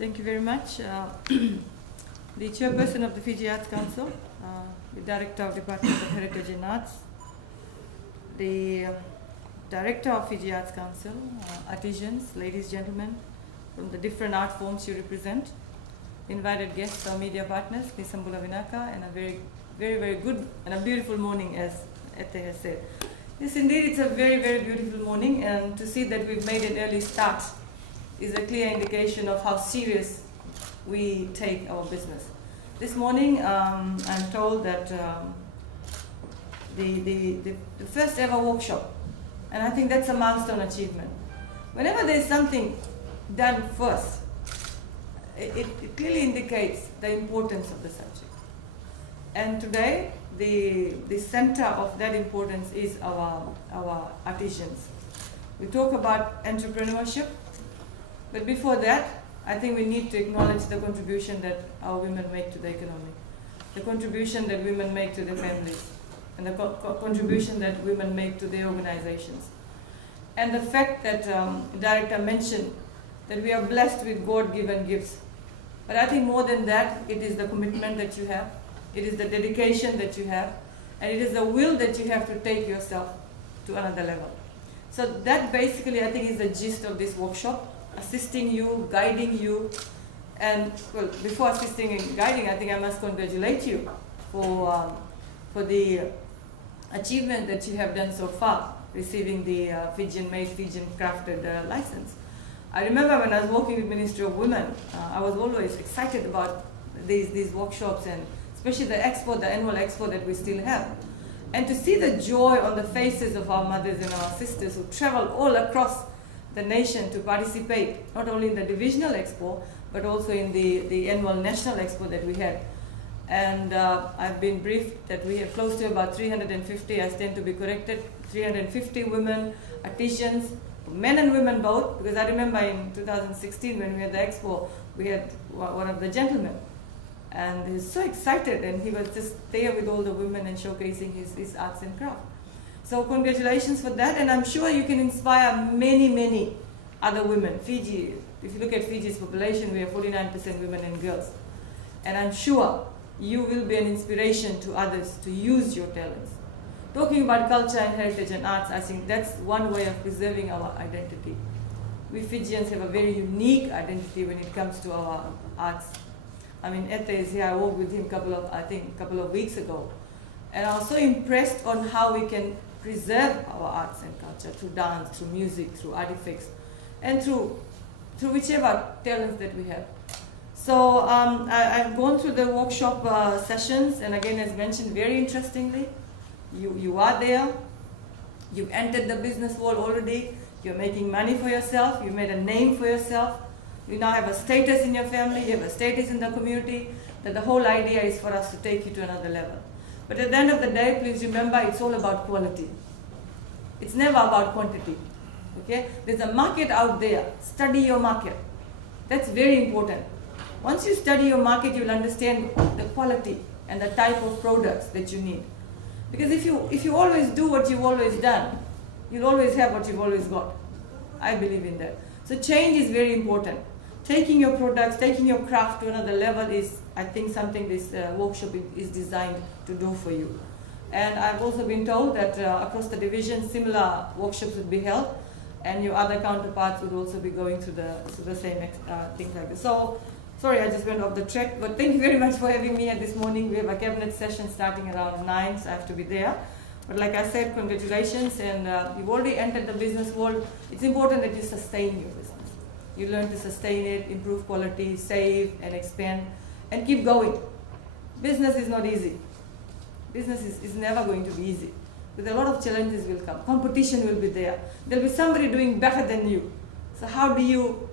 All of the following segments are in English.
Thank you very much. The chairperson of the Fiji Arts Council, the director of Department of Heritage and Arts, the director of Fiji Arts Council, artisans, ladies, gentlemen, from the different art forms you represent, invited guests, our media partners, Ms. Sambula Vinaka, and a very good and a beautiful morning, as Ete has said. Yes, indeed, it's a very beautiful morning, and to see that we've made an early start is a clear indication of how serious we take our business. This morning, I'm told that the first ever workshop, and I think that's a milestone achievement. Whenever there's something done first, it clearly indicates the importance of the subject. And today, the center of that importance is our artisans. We talk about entrepreneurship, but before that, I think we need to acknowledge the contribution that our women make to the economy, the contribution that women make to their families, and the contribution that women make to their organizations. And the fact that the director mentioned that we are blessed with God-given gifts. But I think more than that, it is the commitment that you have, it is the dedication that you have, and it is the will that you have to take yourself to another level. So that basically, I think, is the gist of this workshop. Assisting you, guiding you, and well, before assisting and guiding, I think I must congratulate you for the achievement that you have done so far, receiving the Fijian-made, Fijian-crafted license. I remember when I was working with Ministry of Women, I was always excited about these workshops, and especially the expo, the annual expo that we still have. And to see the joy on the faces of our mothers and our sisters who travel all across the nation to participate, not only in the divisional expo, but also in the annual national expo that we had. And I've been briefed that we have close to about 350, I stand to be corrected, 350 women, artisans, men and women both, because I remember in 2016 when we had the expo, we had one of the gentlemen. And he was so excited, and he was just there with all the women and showcasing his arts and craft. So congratulations for that, and I'm sure you can inspire many other women. Fiji, if you look at Fiji's population, we have 49% women and girls. And I'm sure you will be an inspiration to others to use your talents. Talking about culture and heritage and arts, I think that's one way of preserving our identity. We Fijians have a very unique identity when it comes to our arts. I mean, Ete is here, I worked with him a couple of weeks ago. And I was so impressed on how we can preserve our arts and culture through dance, through music, through artifacts, and through whichever talents that we have. So I've gone through the workshop sessions, and again, as mentioned, very interestingly, you are there, you've entered the business world already, you're making money for yourself, you made a name for yourself, you now have a status in your family, you have a status in the community, that the whole idea is for us to take you to another level. But at the end of the day, please remember, it's all about quality. It's never about quantity. Okay? There's a market out there. Study your market. That's very important. Once you study your market, you'll understand the quality and the type of products that you need. Because if you always do what you've always done, you'll always have what you've always got. I believe in that. So change is very important. Taking your products, taking your craft to another level is, I think, something this workshop is designed to do for you. And I've also been told that across the division, similar workshops would be held, and your other counterparts would also be going through the same things like this. So, sorry, I just went off the track, but thank you very much for having me here this morning. We have a cabinet session starting around 9, so I have to be there. But like I said, congratulations, and you've already entered the business world. It's important that you sustain your business. You learn to sustain it, improve quality, save and expand, and keep going. Business is not easy. Business is never going to be easy. Because a lot of challenges will come. Competition will be there. There'll be somebody doing better than you. So how do you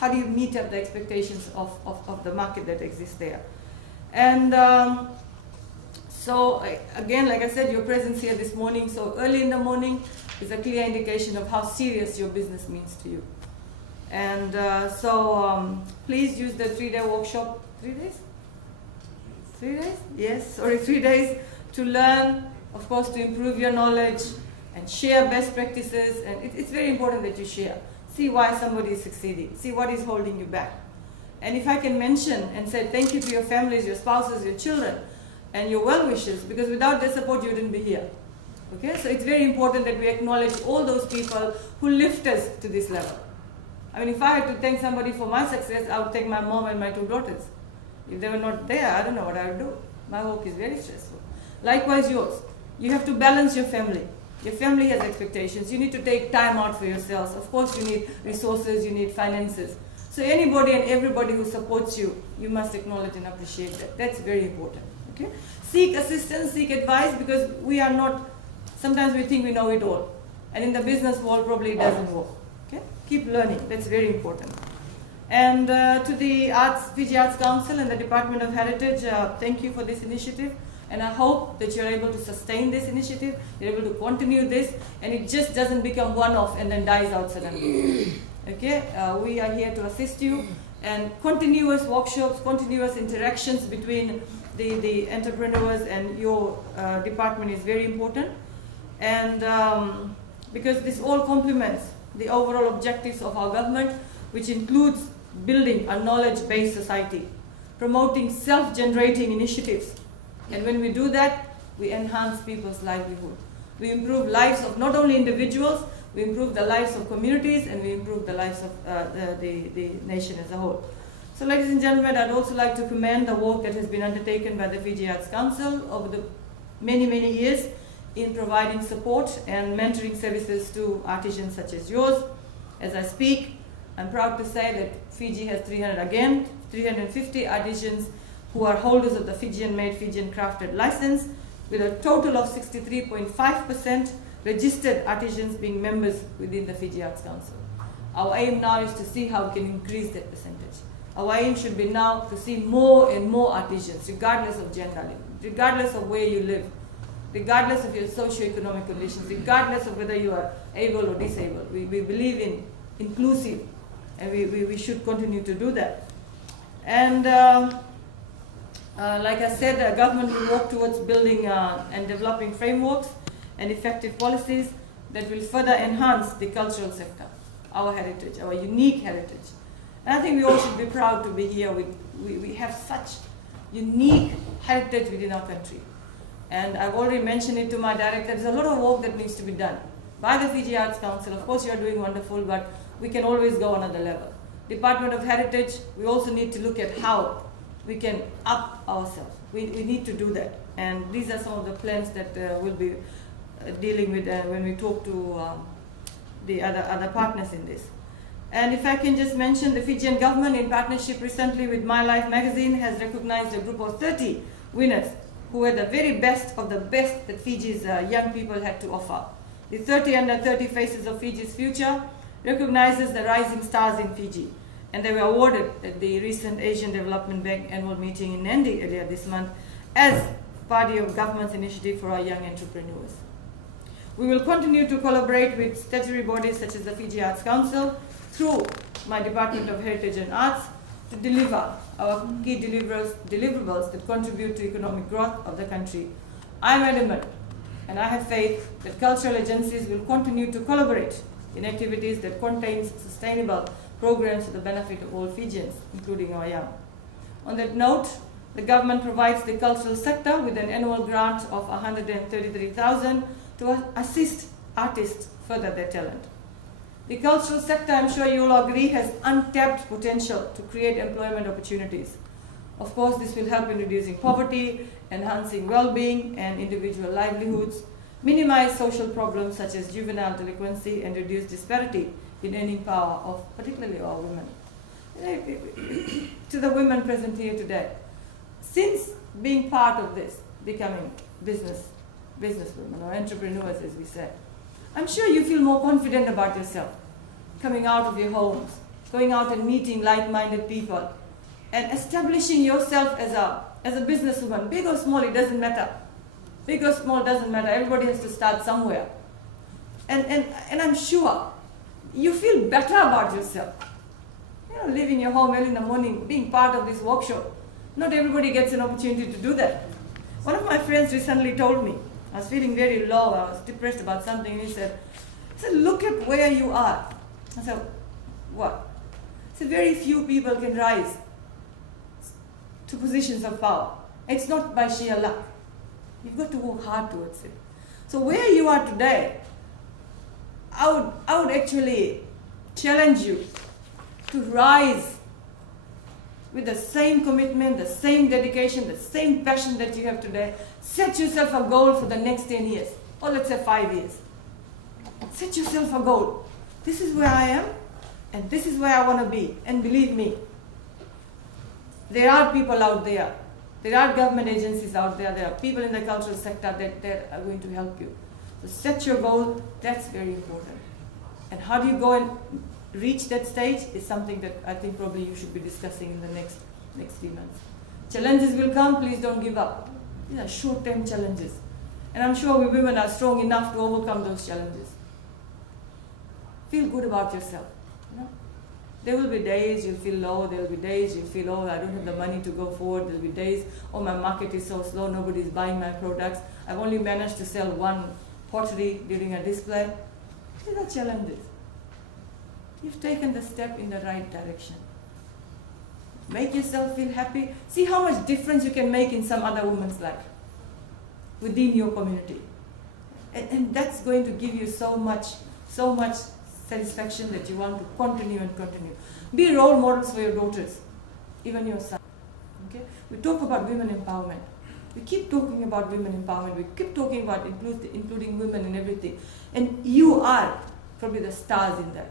meet up the expectations of the market that exists there? And so again, like I said, your presence here this morning, so early in the morning, is a clear indication of how serious your business means to you. And please use the 3-day workshop. 3 days? 3 days? Yes, sorry, 3 days to learn, of course, to improve your knowledge and share best practices. And it's very important that you share. See why somebody is succeeding. See what is holding you back. And if I can mention and say thank you to your families, your spouses, your children, and your well-wishers, because without their support you wouldn't be here. Okay? So it's very important that we acknowledge all those people who lift us to this level. I mean, if I had to thank somebody for my success, I would thank my mom and my 2 daughters. If they were not there, I don't know what I would do. My work is very stressful. Likewise yours. You have to balance your family. Your family has expectations. You need to take time out for yourselves. Of course, you need resources, you need finances. So anybody and everybody who supports you, you must acknowledge and appreciate that. That's very important. Okay? Seek assistance, seek advice, because we are not, sometimes we think we know it all. And in the business world, probably it doesn't work. Okay? Keep learning. That's very important. And to the Fiji Arts Council and the Department of Heritage, thank you for this initiative. And I hope that you're able to sustain this initiative, you're able to continue this, and it just doesn't become one-off and then dies out suddenly. Okay? We are here to assist you, and continuous workshops, continuous interactions between the entrepreneurs and your department is very important. And because this all complements the overall objectives of our government, which includes building a knowledge-based society, promoting self-generating initiatives. And when we do that, we enhance people's livelihood. We improve lives of not only individuals, we improve the lives of communities, and we improve the lives of the nation as a whole. So ladies and gentlemen, I'd also like to commend the work that has been undertaken by the Fiji Arts Council over the many, many years in providing support and mentoring services to artisans such as yours. As I speak, I'm proud to say that Fiji has 350 artisans who are holders of the Fijian-made, Fijian-crafted license, with a total of 63.5% registered artisans being members within the Fiji Arts Council. Our aim now is to see how we can increase that percentage. Our aim should be now to see more and more artisans, regardless of gender, regardless of where you live, regardless of your socio-economic conditions, regardless of whether you are able or disabled. We believe in inclusive, and we should continue to do that. And like I said, the government will work towards building and developing frameworks and effective policies that will further enhance the cultural sector, our heritage, our unique heritage. And I think we all should be proud to be here. We have such unique heritage within our country. And I've already mentioned it to my director, there's a lot of work that needs to be done by the Fiji Arts Council. Of course, you're doing wonderful, but we can always go another level. Department of Heritage, we also need to look at how we can up ourselves. We need to do that. And these are some of the plans that we'll be dealing with when we talk to the other partners in this. And if I can just mention, the Fijian government, in partnership recently with My Life magazine, has recognized a group of 30 winners who were the very best of the best that Fiji's young people had to offer. The 30 Under 30 Faces of Fiji's Future recognizes the rising stars in Fiji, and they were awarded at the recent Asian Development Bank annual meeting in Nandi earlier this month as part of government's initiative for our young entrepreneurs. We will continue to collaborate with statutory bodies such as the Fiji Arts Council through my Department of Heritage and Arts to deliver our key deliverables that contribute to economic growth of the country. I am adamant, and I have faith that cultural agencies will continue to collaborate in activities that contain sustainable programs for the benefit of all Fijians, including our young. On that note, the government provides the cultural sector with an annual grant of $133,000 to assist artists further their talent. The cultural sector, I'm sure you all agree, has untapped potential to create employment opportunities. Of course, this will help in reducing poverty, enhancing well-being and individual livelihoods, minimize social problems such as juvenile delinquency, and reduce disparity in earning power of particularly our women. To the women present here today, since being part of this, becoming businesswomen or entrepreneurs, as we say, I'm sure you feel more confident about yourself, coming out of your homes, going out and meeting like-minded people, and establishing yourself as a businesswoman. Big or small, it doesn't matter. Big or small doesn't matter. Everybody has to start somewhere. And I'm sure you feel better about yourself. You know, leaving your home early in the morning, being part of this workshop. Not everybody gets an opportunity to do that. One of my friends recently told me, I was feeling very low, I was depressed about something, and he said, look at where you are. I said, what? He said, very few people can rise to positions of power. It's not by sheer luck. You've got to work hard towards it. So where you are today, I would actually challenge you to rise with the same commitment, the same dedication, the same passion that you have today. Set yourself a goal for the next 10 years, or let's say 5 years. Set yourself a goal. This is where I am, and this is where I want to be. And believe me, there are people out there. There are government agencies out there. There are people in the cultural sector that are going to help you. So set your goal. That's very important. And how do you go and reach that stage is something that I think probably you should be discussing in the next 3 months. Challenges will come. Please don't give up. These are short-term challenges. And I'm sure we women are strong enough to overcome those challenges. Feel good about yourself. You know? There will be days you'll feel low. There will be days you'll feel, oh, I don't have the money to go forward. There will be days, oh, my market is so slow. Nobody's buying my products. I've only managed to sell one pottery during a display. These are challenges. You've taken the step in the right direction. Make yourself feel happy. See how much difference you can make in some other woman's life within your community. And that's going to give you so much satisfaction that you want to continue and continue. Be role models for your daughters, even your son. Okay? We talk about women empowerment. We keep talking about women empowerment. We keep talking about including women in everything. And you are probably the stars in that.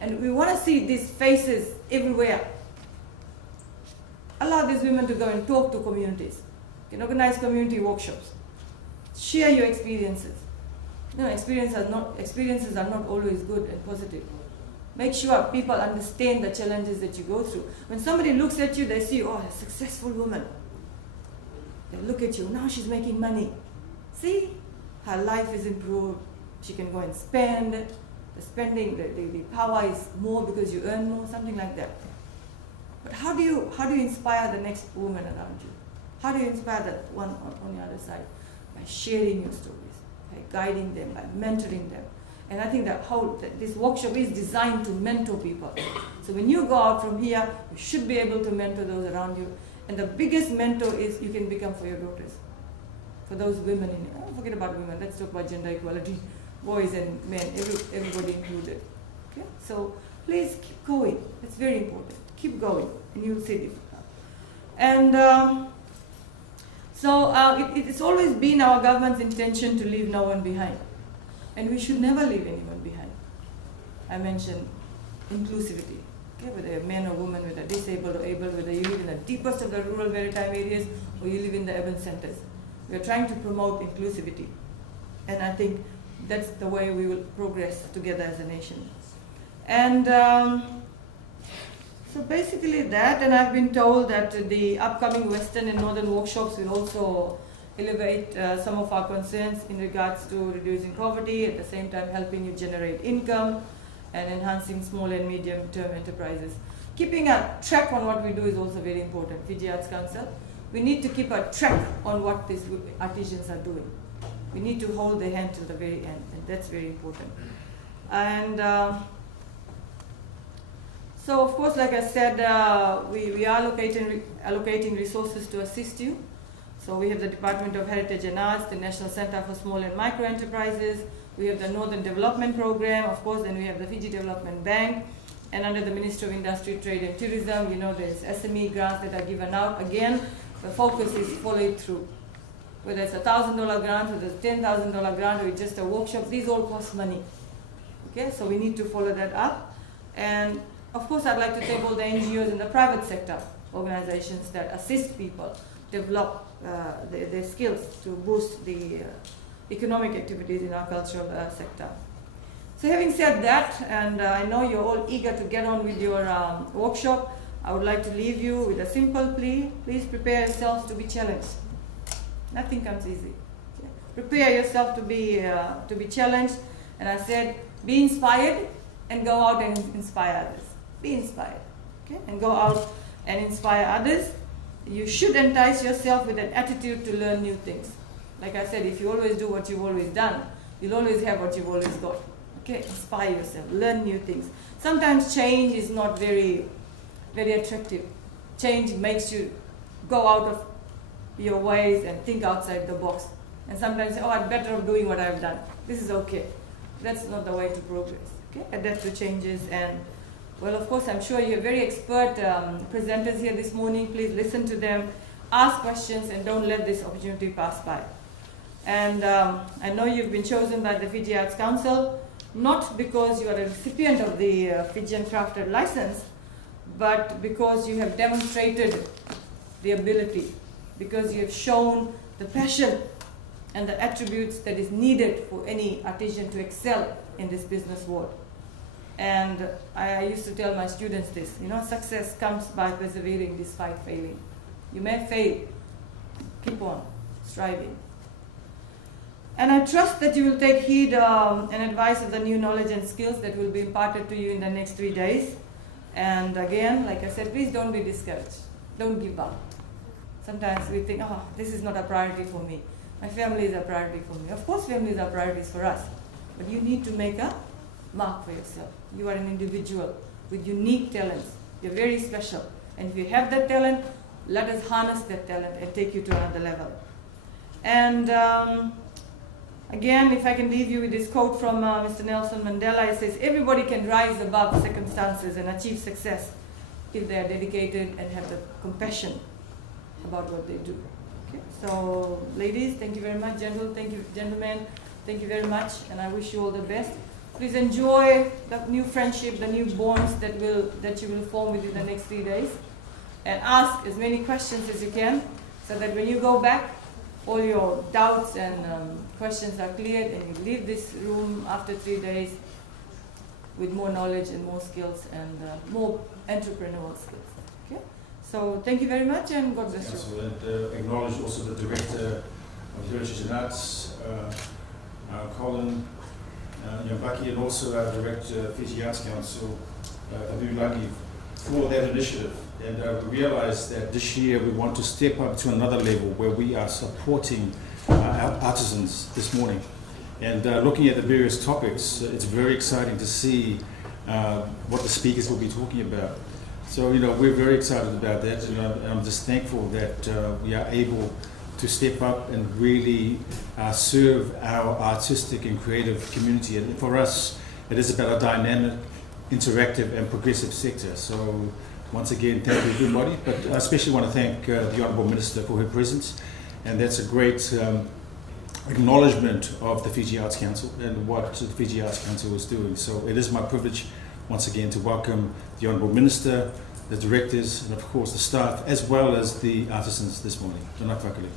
And we want to see these faces everywhere. Allow these women to go and talk to communities. You can organize community workshops. Share your experiences. You know, experiences are not always good and positive. Make sure people understand the challenges that you go through. When somebody looks at you, they see, oh, a successful woman. They look at you, now she's making money. See, her life is improved. She can go and spend. The power is more because you earn more, something like that. But how do you inspire the next woman around you? How do you inspire the one on the other side? By sharing your stories, by guiding them, by mentoring them. And I think that this workshop is designed to mentor people. So when you go out from here, you should be able to mentor those around you. And the biggest mentor is you can become for your daughters, for those women forget about women. Let's talk about gender equality. Boys and men, everybody included. Okay? So please keep going. It's very important. Keep going, and you'll see it. And it's always been our government's intention to leave no one behind. And we should never leave anyone behind. I mentioned inclusivity. Okay? Whether you're men or women, whether disabled or able, whether you live in the deepest of the rural maritime areas or you live in the urban centers. We are trying to promote inclusivity. And I think that's the way we will progress together as a nation. And so basically that, and I've been told that the upcoming Western and Northern workshops will also elevate some of our concerns in regards to reducing poverty, at the same time helping you generate income and enhancing small and medium-term enterprises. Keeping a track on what we do is also very important. Fiji Arts Council, we need to keep a track on what these artisans are doing. We need to hold their hand till the very end, and that's very important. And so, of course, like I said, we are allocating resources to assist you. So we have the Department of Heritage and Arts, the National Center for Small and Micro Enterprises, we have the Northern Development Program, of course, then we have the Fiji Development Bank, and under the Ministry of Industry, Trade and Tourism, you know, there's SME grants that are given out. Again, the focus is follow it through. Whether it's a $1,000 grant, whether it's a $10,000 grant, or it's just a workshop, these all cost money. Okay, so we need to follow that up. And of course, I'd like to thank all the NGOs in the private sector, organizations that assist people develop their skills to boost the economic activities in our cultural sector. So having said that, and I know you're all eager to get on with your workshop, I would like to leave you with a simple plea. Please prepare yourselves to be challenged. Nothing comes easy. Okay? Prepare yourself to be challenged. And I said, be inspired and go out and inspire others. Be inspired, okay? And go out and inspire others. You should entice yourself with an attitude to learn new things. Like I said, if you always do what you've always done, you'll always have what you've always got. Okay, inspire yourself, learn new things. Sometimes change is not very, very attractive. change makes you go out of your ways and think outside the box. And sometimes, oh, I'm better off doing what I've done. This is okay. That's not the way to progress. Okay? Adapt to changes. And, well, of course, I'm sure you have very expert presenters here this morning. Please listen to them, ask questions, and don't let this opportunity pass by. And I know you've been chosen by the Fiji Arts Council, not because you are a recipient of the Fijian crafted license, but because you have demonstrated the ability, because you have shown the passion and the attributes that is needed for any artisan to excel in this business world. And I used to tell my students this, success comes by persevering despite failing. You may fail, keep on striving. And I trust that you will take heed and advice of the new knowledge and skills that will be imparted to you in the next 3 days. And again, like I said, please don't be discouraged. Don't give up. Sometimes we think, oh, this is not a priority for me. My family is a priority for me. Of course, families are priorities for us. But you need to make a mark for yourself. You are an individual with unique talents. You're very special. And if you have that talent, let us harness that talent and take you to another level. And again, if I can leave you with this quote from Mr. Nelson Mandela, it says, everybody can rise above circumstances and achieve success if they are dedicated and have the compassion about what they do. Okay? So, ladies, thank you very much. Gentlemen, thank you very much, and I wish you all the best. Please enjoy the new friendship, the new bonds that you will form within the next 3 days, and ask as many questions as you can, so that when you go back, all your doubts and questions are cleared, and you leave this room after 3 days with more knowledge and more skills and more entrepreneurial skills. Okay? So thank you very much, and God bless you. And acknowledge also the Director of Heritage and Arts, Colin Yambaki, and also our Director of Fiji Arts Council, Abu Lagi, for that initiative. And we realized that this year we want to step up to another level where we are supporting our artisans this morning. And looking at the various topics, it's very exciting to see what the speakers will be talking about. So, we're very excited about that. And I'm just thankful that we are able to step up and really serve our artistic and creative community. And for us, it is about a dynamic, interactive and progressive sector. So once again, thank you everybody, but I especially want to thank the Honourable Minister for her presence, and that's a great acknowledgement of the Fiji Arts Council and what the Fiji Arts Council is doing. So it is my privilege once again to welcome the Honourable Minister, the directors and of course the staff, as well as the artisans this morning. Tēnā koutou.